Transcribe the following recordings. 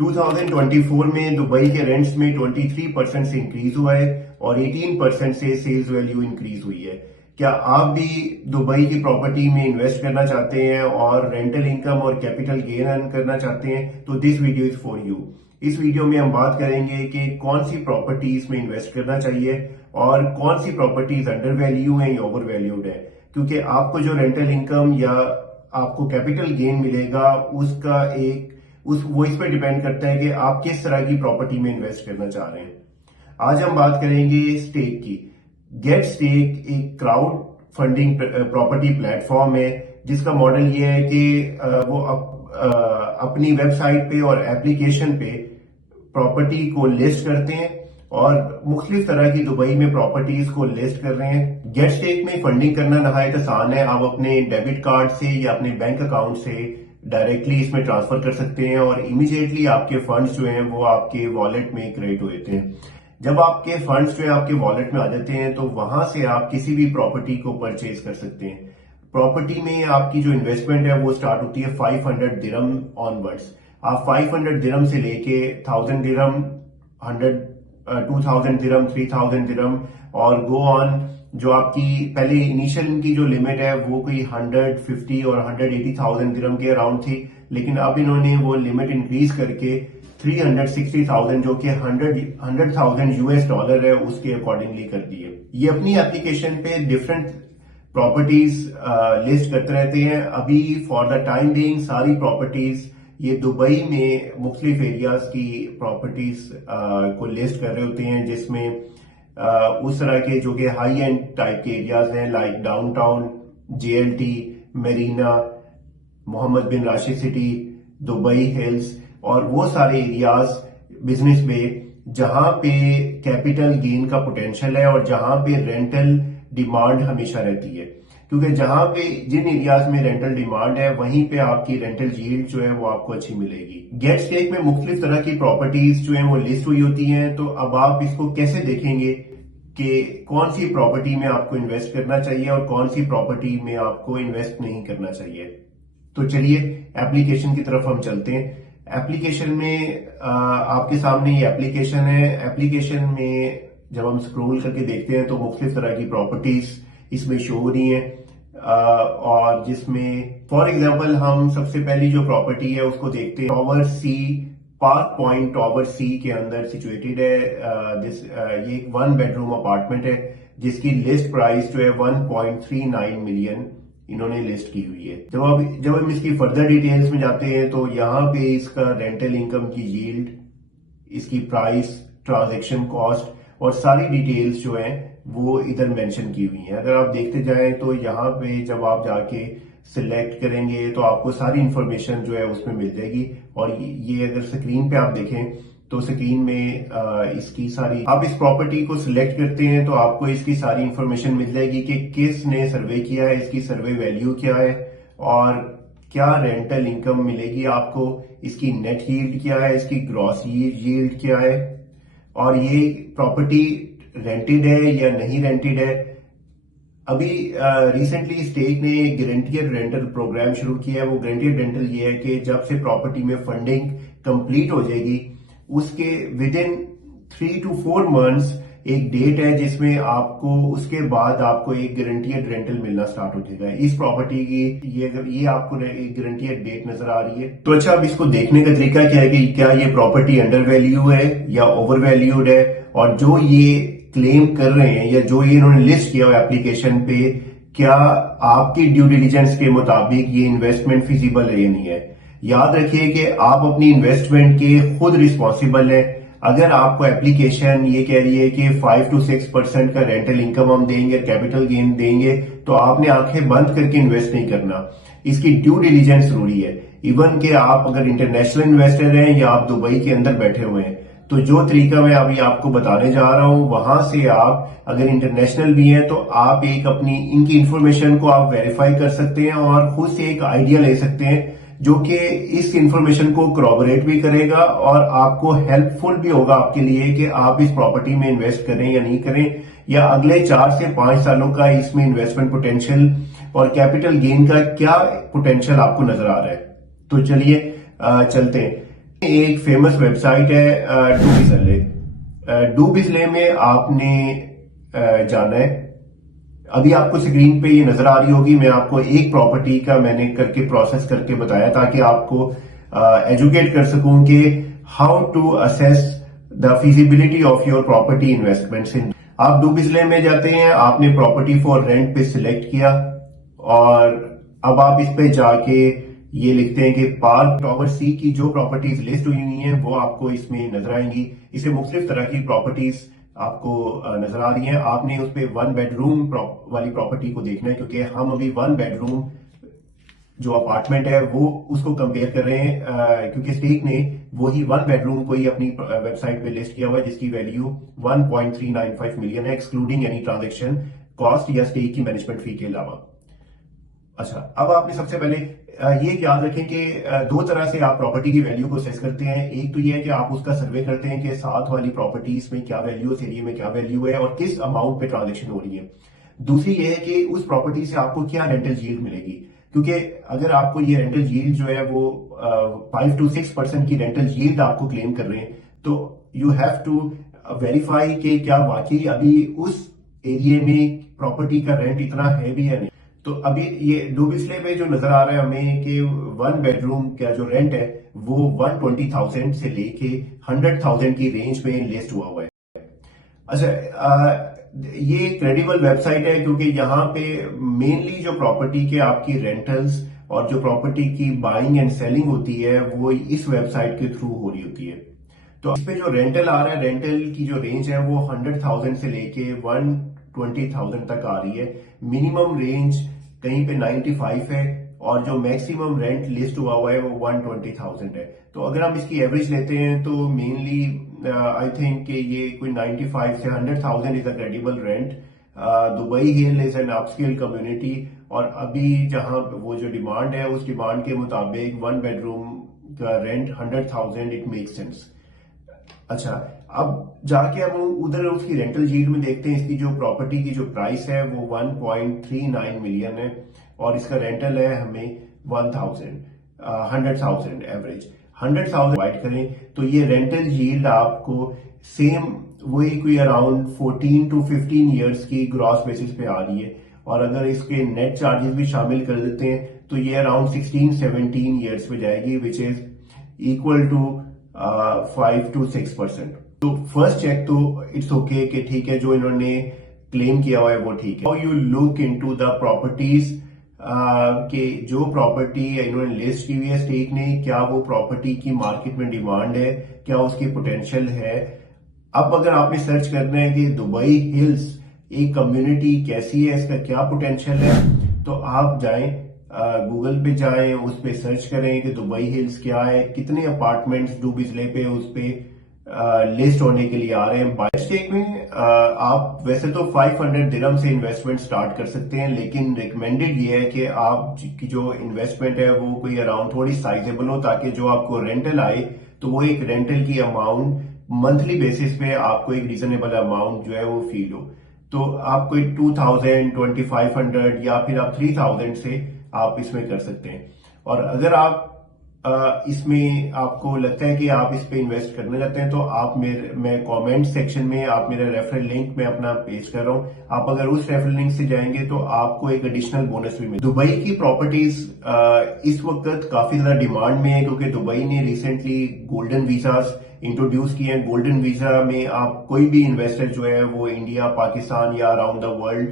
2024 में दुबई के रेंट्स में 23% से इंक्रीज हुआ है और 18% से सेल्स वैल्यू इंक्रीज हुई है। क्या आप भी दुबई की प्रॉपर्टी में इन्वेस्ट करना चाहते हैं और रेंटल इनकम और कैपिटल गेन अर्न करना चाहते हैं? तो this video is for you. इस वीडियो में हम बात करेंगे कि कौन सी प्रॉपर्टीज में इन्वेस्ट करना चाहिए और कौन सी प्रॉपर्टीज अंडर वैल्यू है या ओवर वैल्यूड है, क्योंकि आपको जो रेंटल इनकम या आपको कैपिटल गेन मिलेगा उसका वो इस पर डिपेंड करता है कि आप किस तरह की प्रॉपर्टी में इन्वेस्ट करना चाह रहे हैं। आज हम बात करेंगे स्टेक की। गेट स्टेक एक क्राउड फंडिंग प्रॉपर्टी प्लेटफॉर्म है जिसका मॉडल ये है कि वो अपनी वेबसाइट पे और एप्लीकेशन पे प्रॉपर्टी को लिस्ट करते हैं और मुख्तलिफ तरह की दुबई में प्रॉपर्टीज को लिस्ट कर रहे हैं। गेट स्टेक में फंडिंग करना नहायत आसान है। आप अपने डेबिट कार्ड से या अपने बैंक अकाउंट से डायरेक्टली इसमें ट्रांसफर कर सकते हैं और इमीडिएटली आपके फंड्स जो हैं वो आपके वॉलेट में क्रेडिट हो जाते हैं। जब आपके फंड्स जो है आपके वॉलेट में आ जाते हैं तो वहां से आप किसी भी प्रॉपर्टी को परचेज कर सकते हैं। प्रॉपर्टी में आपकी जो इन्वेस्टमेंट है वो स्टार्ट होती है 500 दिरहम ऑनवर्ड्स। आप 500 दिरहम से लेके 1000 दिरहम, 2000 दिरहम, 3000 दिरहम और गो ऑन। जो आपकी पहले इनिशियल इनकी जो लिमिट है वो कोई 150 और 180,000 दिरहम के अराउंड थी, लेकिन अब इन्होंने वो लिमिट इंक्रीज करके 360,000 जो कि 100,000 यूएस डॉलर है उसके अकॉर्डिंगली कर दी है। ये अपनी एप्लीकेशन पे डिफरेंट प्रॉपर्टीज लिस्ट करते रहते हैं। अभी फॉर द टाइम बीइंग सारी प्रॉपर्टीज ये दुबई में मुख्तलिफ एरियाज की प्रॉपर्टीज को लिस्ट कर रहे होते हैं, जिसमें उस तरह के जो कि हाई एंड टाइप के एरियाज हैं like downtown, JLT, Marina, Mohammed bin Rashid City, Dubai Hills और वो सारे एरियाज बिजनेस में जहां पे कैपिटल गेन का पोटेंशियल है और जहां पे रेंटल डिमांड हमेशा रहती है, क्योंकि जहां पे जिन एरियाज में रेंटल डिमांड है वहीं पे आपकी रेंटल यील्ड जो है वो आपको अच्छी मिलेगी। गेट स्टेक में मुख्तलिफ तरह की प्रॉपर्टीज जो है वो लिस्ट हुई होती हैं। तो अब आप इसको कैसे देखेंगे कि कौन सी प्रॉपर्टी में आपको इन्वेस्ट करना चाहिए और कौन सी प्रॉपर्टी में आपको इन्वेस्ट नहीं करना चाहिए? तो चलिए एप्लीकेशन की तरफ हम चलते हैं। एप्लीकेशन में आपके सामने ये एप्लीकेशन है। एप्लीकेशन में जब हम स्क्रॉल करके देखते हैं तो मुख्तलिफ तरह की प्रॉपर्टीज इसमें शो हो रही हैं और जिसमें फॉर एग्जांपल हम सबसे पहली जो प्रॉपर्टी है उसको देखते हैं। टॉवर सी, पार्क पॉइंट टॉवर सी के अंदर सिचुएटेड है। ये एक 1 बेडरूम अपार्टमेंट है जिसकी लिस्ट प्राइस जो है 1.39 मिलियन इन्होंने लिस्ट की हुई है। जब हम इसकी फर्दर डिटेल्स में जाते हैं तो यहाँ पे इसका रेंटल इनकम की यील्ड, इसकी प्राइस, ट्रांजैक्शन कॉस्ट और सारी डिटेल्स जो हैं वो इधर मेंशन की हुई हैं। अगर आप देखते जाएं तो यहाँ पे जब आप जाके सिलेक्ट करेंगे तो आपको सारी इंफॉर्मेशन जो है उसमें मिल जाएगी। और ये अगर स्क्रीन पे आप देखें तो स्क्रीन में इसकी सारी, आप इस प्रॉपर्टी को सिलेक्ट करते हैं तो आपको इसकी सारी इंफॉर्मेशन मिल जाएगी कि किसने सर्वे किया है, इसकी सर्वे वैल्यू क्या है और क्या रेंटल इनकम मिलेगी आपको, इसकी नेट यील्ड क्या है, इसकी ग्रॉस यील्ड क्या है और ये प्रॉपर्टी रेंटेड है या नहीं रेंटेड है। अभी रिसेंटली स्टेक ने गारंटीड रेंटल प्रोग्राम शुरू किया है। वो गारंटीड रेंटल ये है कि जब से प्रॉपर्टी में फंडिंग कंप्लीट हो जाएगी उसके विद इन 3 to 4 मंथ्स एक डेट है जिसमें आपको उसके बाद आपको एक गारंटीड रेंटल मिलना स्टार्ट हो जाएगा। इस प्रॉपर्टी की ये आपको एक गारंटीड डेट नजर आ रही है। तो अच्छा, अब इसको देखने का तरीका क्या है कि क्या ये प्रॉपर्टी अंडर वैल्यू है या ओवर वैल्यूड है, और जो ये क्लेम कर रहे हैं या जो ये इन्होंने लिस्ट किया हुआ एप्लीकेशन पे, क्या आपकी ड्यू डिलिजेंस के मुताबिक ये इन्वेस्टमेंट फिजिबल है या नहीं है। याद रखिए कि आप अपनी इन्वेस्टमेंट के खुद रिस्पॉन्सिबल हैं। अगर आपको एप्लीकेशन ये कह रही है कि 5 to 6% का रेंटल इनकम हम देंगे, कैपिटल गेन देंगे, तो आपने आंखें बंद करके इन्वेस्ट नहीं करना। इसकी ड्यू डिलिजेंस जरूरी है। इवन कि आप अगर इंटरनेशनल इन्वेस्टर हैं या आप दुबई के अंदर बैठे हुए हैं, तो जो तरीका मैं अभी आपको बताने जा रहा हूं वहां से आप अगर इंटरनेशनल भी हैं तो आप एक अपनी इनकी इंफॉर्मेशन को आप वेरीफाई कर सकते हैं और खुद से एक आइडिया ले सकते हैं जो कि इस इंफॉर्मेशन को corroborate भी करेगा और आपको हेल्पफुल भी होगा आपके लिए कि आप इस प्रॉपर्टी में इन्वेस्ट करें या नहीं करें, या अगले 4 से 5 सालों का इसमें इन्वेस्टमेंट पोटेंशियल और कैपिटल गेन का क्या पोटेंशियल आपको नजर आ रहा है। तो चलिए चलते हैं। एक फेमस वेबसाइट है डूबिसले। डूबिसले में आपने जाना है। अभी आपको स्क्रीन पे ये नजर आ रही होगी, मैं आपको एक प्रॉपर्टी का मैंने करके प्रोसेस करके बताया ताकि आपको एजुकेट कर सकूं कि how to assess the feasibility of your property investments in. आप डूबिसले में जाते हैं, आपने प्रॉपर्टी फॉर रेंट पे सिलेक्ट किया और अब आप इस पे जाके ये लिखते हैं कि पार्क टॉवर सी की जो प्रॉपर्टीज लिस्ट हुई हुई हैं वो आपको इसमें नजर आएंगी। इसमें मुख्तलिफ तरह की प्रॉपर्टीज आपको नजर आ रही हैं। आपने उस पे 1 बेडरूम वाली प्रॉपर्टी को देखना है क्योंकि हम अभी 1 बेडरूम जो अपार्टमेंट है वो उसको कंपेयर कर रहे हैं क्योंकि स्टेक ने वही 1 बेडरूम को ही अपनी वेबसाइट पे लिस्ट किया हुआ है जिसकी वैल्यू 1.395 मिलियन है, एक्सक्लूडिंग एनी ट्रांजेक्शन कॉस्ट या स्टेक की मैनेजमेंट फी के अलावा। अच्छा, अब आपने सबसे पहले ये याद रखें कि दो तरह से आप प्रॉपर्टी की वैल्यू को असेस करते हैं। एक तो ये है कि आप उसका सर्वे करते हैं कि साथ वाली प्रॉपर्टीज में क्या वैल्यू, उस एरिया में क्या वैल्यू है और किस अमाउंट पे ट्रांजेक्शन हो रही है। दूसरी ये है कि उस प्रॉपर्टी से आपको क्या रेंटल यील्ड मिलेगी, क्योंकि अगर आपको ये रेंटल यील्ड जो है वो 5 to 6% की रेंटल यील्ड आपको क्लेम कर रहे हैं तो यू हैव टू वेरीफाई कि क्या वाकई अभी उस एरिया में प्रॉपर्टी का रेंट इतना है भी या नहीं। तो अभी ये डूबिसले पे जो नजर आ रहा है हमें कि 1 बेडरूम का जो रेंट है वो 120,000 से लेके 100,000 की रेंज में लिस्ट हुआ हुआ है। अच्छा, ये क्रेडिबल वेबसाइट है क्योंकि यहाँ पे मेनली जो प्रॉपर्टी के आपकी रेंटल्स और जो प्रॉपर्टी की बाइंग एंड सेलिंग होती है वो इस वेबसाइट के थ्रू हो रही होती है। तो इस पे जो रेंटल आ रहा है, रेंटल की जो रेंज है वो 100,000 से लेके 120,000 तक आ रही है। मिनिमम रेंज कहीं पे 95 है और जो मैक्सिमम रेंट लिस्ट हुआ हुआ है वो 120,000 है। तो अगर हम इसकी एवरेज लेते हैं तो मेनली आई थिंक कि ये कोई 95 से 100,000 is a credible rent. Dubai hill is an upscale community और अभी जहां वो जो डिमांड है उस डिमांड के मुताबिक 1 बेडरूम का रेंट 100,000 इट मेक सेंस। अच्छा, अब जाके हम उधर उसकी रेंटल यील्ड में देखते हैं। इसकी जो प्रॉपर्टी की जो प्राइस है वो 1.39 मिलियन है और इसका रेंटल है हमें 100,000 एवरेज। 100,000 डिवाइड करें तो ये रेंटल यील्ड आपको सेम वही कोई अराउंड 14 to 15 ईयर्स की ग्रॉस बेसिस पे आ रही है और अगर इसके नेट चार्जेस भी शामिल कर देते हैं तो ये अराउंड 16-17 ईयर्स पे जाएगी which is equal to 5 to 6%। तो फर्स्ट चेक तो इट्स ओके कि ठीक है जो इन्होंने क्लेम किया हुआ है वो ठीक है। How you look into the properties कि जो प्रॉपर्टी इन्होंने लिस्ट की हुई है स्टेक ने, क्या वो प्रॉपर्टी की मार्केट में डिमांड है, क्या उसकी पोटेंशियल है। अब अगर आपने सर्च करना है कि दुबई हिल्स एक कम्युनिटी कैसी है, इसका क्या पोटेंशियल है, तो आप जाएं गूगल पे जाएं, उस पे सर्च करें कि दुबई हिल्स क्या है, कितने अपार्टमेंट्स डूबिसले पे उस पे लिस्ट होने के लिए आ रहे हैं। बाय स्टेक में आप वैसे तो 500 दिरहम से इन्वेस्टमेंट स्टार्ट कर सकते हैं, लेकिन रिकमेंडेड ये है कि आप की जो इन्वेस्टमेंट है वो कोई अराउंड थोड़ी साइजेबल हो ताकि जो आपको रेंटल आए तो वो एक रेंटल की अमाउंट मंथली बेसिस पे आपको एक रीजनेबल अमाउंट जो है वो फील हो। तो आप कोई 2000, 2500 या फिर आप 3000 से आप इसमें कर सकते हैं। और अगर आप इसमें आपको लगता है कि आप इस पे इन्वेस्ट करना चाहते हैं तो आप मैं कमेंट सेक्शन में आप मेरा रेफरल लिंक मैं अपना पेश कर रहा हूं। आप अगर उस रेफरल लिंक से जाएंगे तो आपको एक एडिशनल बोनस भी मिलेगा। दुबई की प्रॉपर्टीज इस वक्त काफी ज्यादा डिमांड में है क्योंकि दुबई ने रिसेंटली गोल्डन वीजास इंट्रोड्यूस किए हैं। गोल्डन वीजा में आप कोई भी इन्वेस्टर जो है वो इंडिया, पाकिस्तान या अराउंड द वर्ल्ड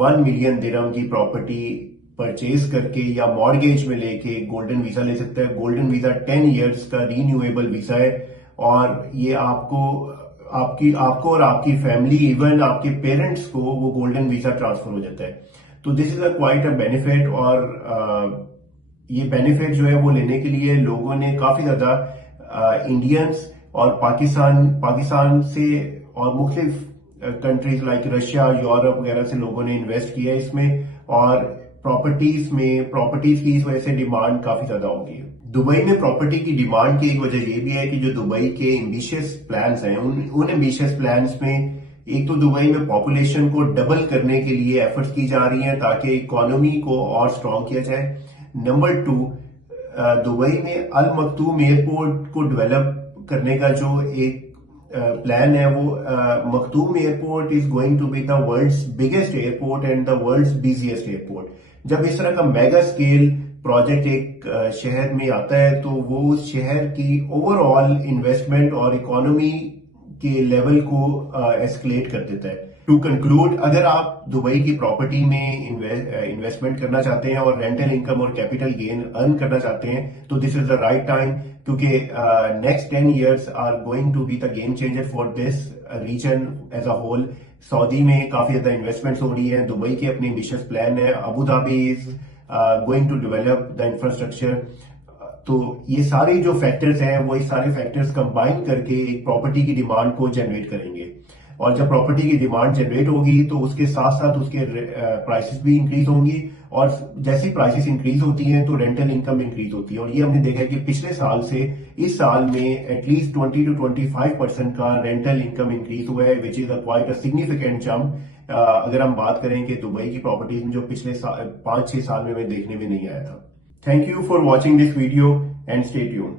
1 मिलियन दिरहम की प्रॉपर्टी परचेज करके या मॉर्गेज में लेके गोल्डन वीजा ले सकता है। गोल्डन वीजा 10 इयर्स का रीन्यूएबल वीजा है और ये आपको और आपकी फैमिली, इवन आपके पेरेंट्स को वो गोल्डन वीजा ट्रांसफर हो जाता है। तो this is quite a benefit और ये बेनिफिट जो है वो लेने के लिए लोगों ने काफी ज्यादा इंडियंस और पाकिस्तान से और मुख्तलिफ कंट्रीज लाइक रशिया, यूरोप वगैरह से लोगों ने इन्वेस्ट किया है इसमें और प्रॉपर्टीज की इस वजह से डिमांड काफी ज्यादा होगी। दुबई में प्रॉपर्टी की डिमांड की एक वजह यह भी है कि जो दुबई के एम्बिशियस प्लान्स हैं उन एम्बिशियस प्लान्स में एक तो दुबई में पॉपुलेशन को डबल करने के लिए एफर्ट्स की जा रही हैं ताकि इकोनॉमी को और स्ट्रांग किया जाए। नंबर 2, दुबई में अल मखतूम एयरपोर्ट को डेवलप करने का जो एक प्लान है वो Maktoum airport is going to be the world's biggest airport and the world's busiest airport. जब इस तरह का मेगा स्केल प्रोजेक्ट एक शहर में आता है तो वो उस शहर की ओवरऑल इन्वेस्टमेंट और इकोनॉमी के लेवल को एस्केलेट कर देता है। टू कंक्लूड, अगर आप दुबई की प्रॉपर्टी में इन्वेस्टमेंट करना चाहते हैं और रेंटल इनकम और कैपिटल गेन अर्न करना चाहते हैं तो this is the right time, क्योंकि next 10 years are going to be the game changer for this region as a whole. Saudi में काफी ज्यादा इन्वेस्टमेंट्स हो रही है, दुबई के अपने एम्बिशियस प्लान है, Abu Dhabi is going to develop the infrastructure. तो ये सारे जो फैक्टर्स हैं वो इस सारे फैक्टर्स कंबाइन करके एक प्रॉपर्टी की डिमांड को जनरेट करेंगे, और जब प्रॉपर्टी की डिमांड जनरेट होगी तो उसके साथ साथ उसके प्राइसेस भी इंक्रीज होंगी, और जैसी प्राइसेस इंक्रीज होती हैं तो रेंटल इनकम इंक्रीज होती है। और ये हमने देखा है कि पिछले साल से इस साल में एटलीस्ट 20 to 25% का रेंटल इनकम इंक्रीज हुआ है, which is quite a significant jump अगर हम बात करें कि दुबई की प्रॉपर्टीज में जो पिछले 5-6 साल में हमें देखने में नहीं आया था। Thank you for watching this video and stay tuned.